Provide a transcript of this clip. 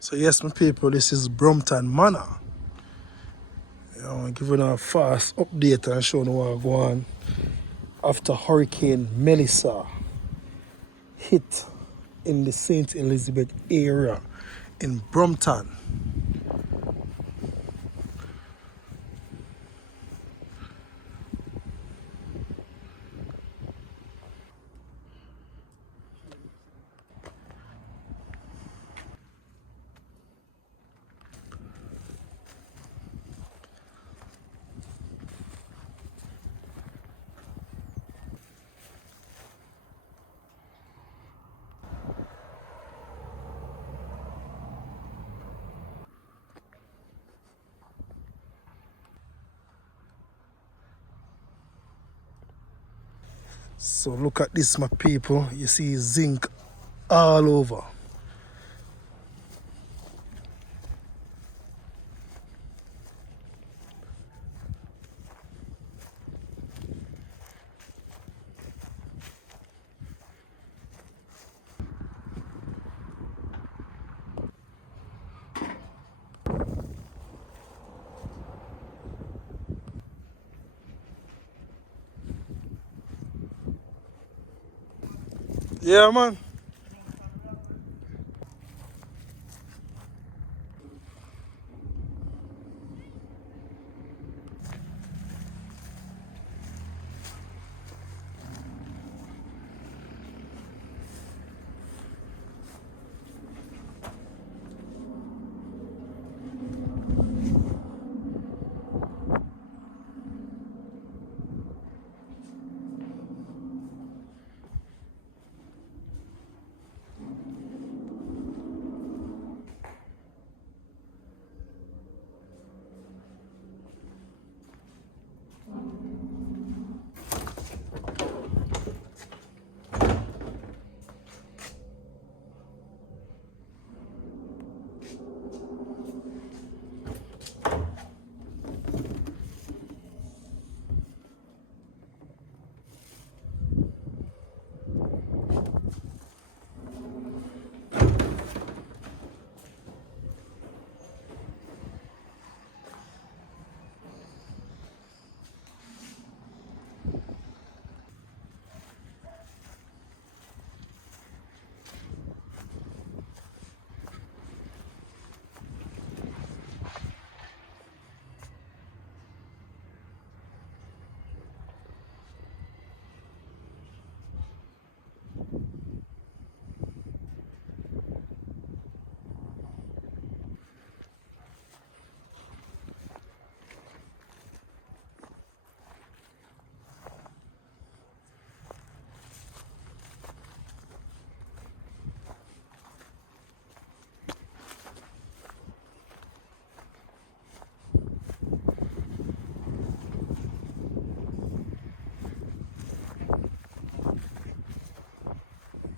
So yes, my people, this is Brompton Manor. Giving a fast update and showing what go on after Hurricane Melissa hit in the St. Elizabeth area in Brompton. So look at this, my people. You see zinc all over. Yeah, man.